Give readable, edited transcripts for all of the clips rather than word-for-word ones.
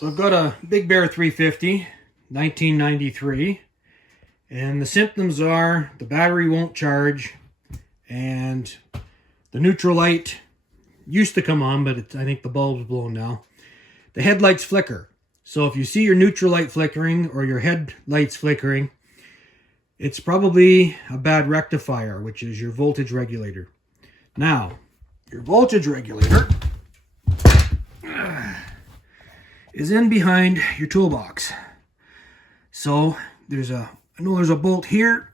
So I've got a Big Bear 350, 1993, and the symptoms are the battery won't charge, and the neutral light used to come on, but I think the bulb's blown now. The headlights flicker. So if you see your neutral light flickering or your headlights flickering, it's probably a bad rectifier, which is your voltage regulator. Now, your voltage regulator is in behind your toolbox. So I know there's a bolt here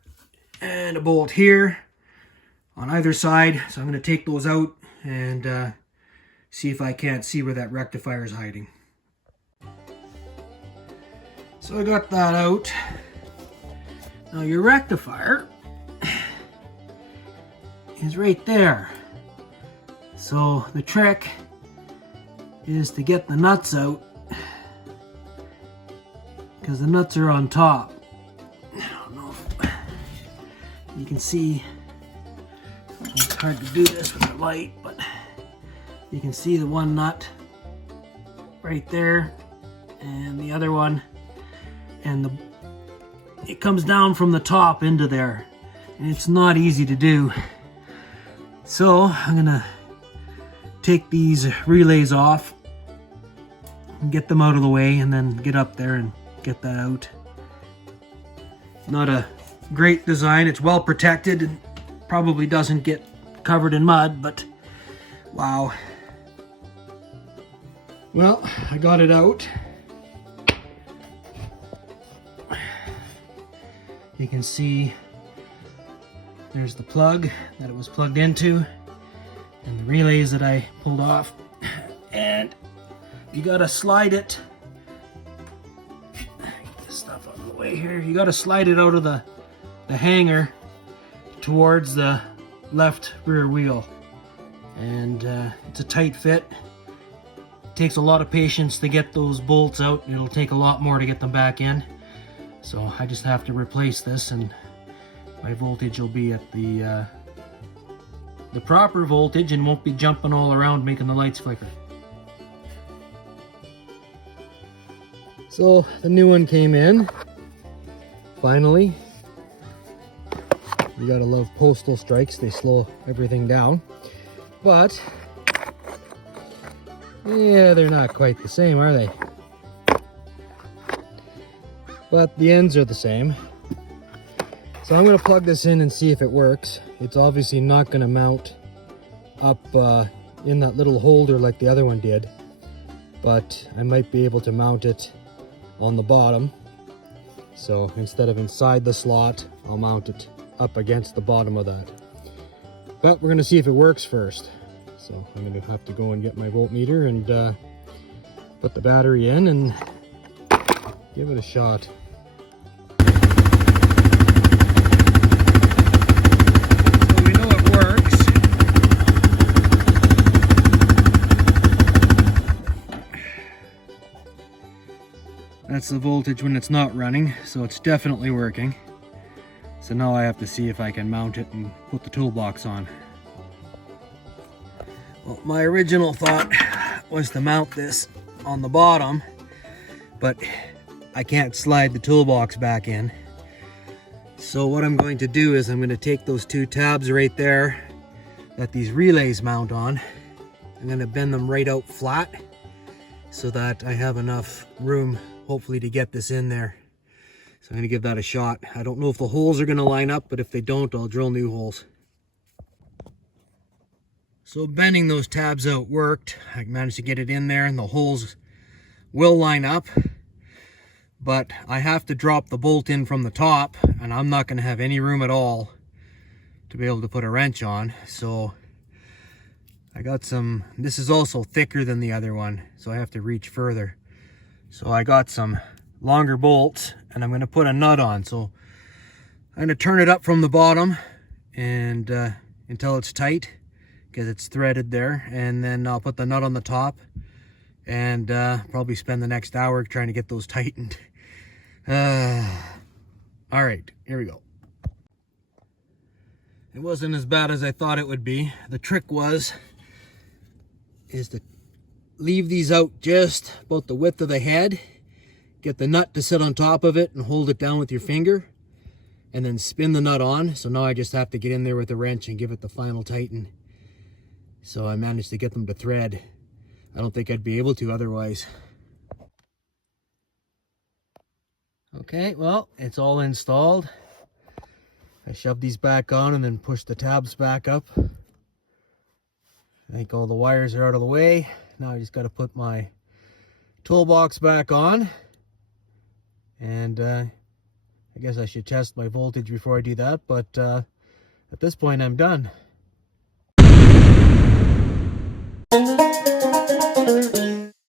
and a bolt here on either side. So I'm going to take those out and see if I can't see where that rectifier is hiding. So I got that out. Now your rectifier is right there. So the trick is to get the nuts out, because the nuts are on top. I don't know if you can see. It's hard to do this with the light, but you can see the one nut right there and the other one, and it comes down from the top into there, and it's not easy to do. So I'm gonna take these relays off and get them out of the way, and then get up there and get that out. Not a great design. It's well protected and probably doesn't get covered in mud, but wow. Well, I got it out. You can see there's the plug that it was plugged into and the relays that I pulled off, and you gotta slide it. Get this stuff out of the way here. You gotta slide it out of the hanger towards the left rear wheel, and it's a tight fit. It takes a lot of patience to get those bolts out. It'll take a lot more to get them back in. So I just have to replace this, and my voltage will be at the proper voltage and won't be jumping all around making the lights flicker. So the new one came in, finally. You gotta love postal strikes, they slow everything down. But, yeah, they're not quite the same, are they? But the ends are the same. So I'm going to plug this in and see if it works. It's obviously not going to mount up in that little holder like the other one did, but I might be able to mount it on the bottom. So instead of inside the slot, I'll mount it up against the bottom of that. But we're going to see if it works first. So I'm going to have to go and get my voltmeter and put the battery in and give it a shot. So we know it works. That's the voltage when it's not running, so it's definitely working. So now I have to see if I can mount it and put the toolbox on. Well, my original thought was to mount this on the bottom, but I can't slide the toolbox back in. So what I'm going to do is I'm going to take those two tabs right there that these relays mount on. I'm going to bend them right out flat so that I have enough room, hopefully, to get this in there. So I'm going to give that a shot. I don't know if the holes are going to line up, but if they don't, I'll drill new holes. So bending those tabs out worked. I managed to get it in there, and the holes will line up. But I have to drop the bolt in from the top, and I'm not going to have any room at all to be able to put a wrench on. So I got some, this is also thicker than the other one, so I have to reach further. So I got some longer bolts, and I'm going to put a nut on. So I'm going to turn it up from the bottom and until it's tight, because it's threaded there, and then I'll put the nut on the top and probably spend the next hour trying to get those tightened. All right, here we go. It wasn't as bad as I thought it would be. The trick is to leave these out just about the width of the head. Get the nut to sit on top of it and hold it down with your finger. And then spin the nut on. So now I just have to get in there with a wrench and give it the final tighten. So I managed to get them to thread. I don't think I'd be able to otherwise. Okay, well, it's all installed. I shoved these back on and then pushed the tabs back up. I think all the wires are out of the way. Now I just got to put my toolbox back on. And I guess I should test my voltage before I do that, but at this point I'm done.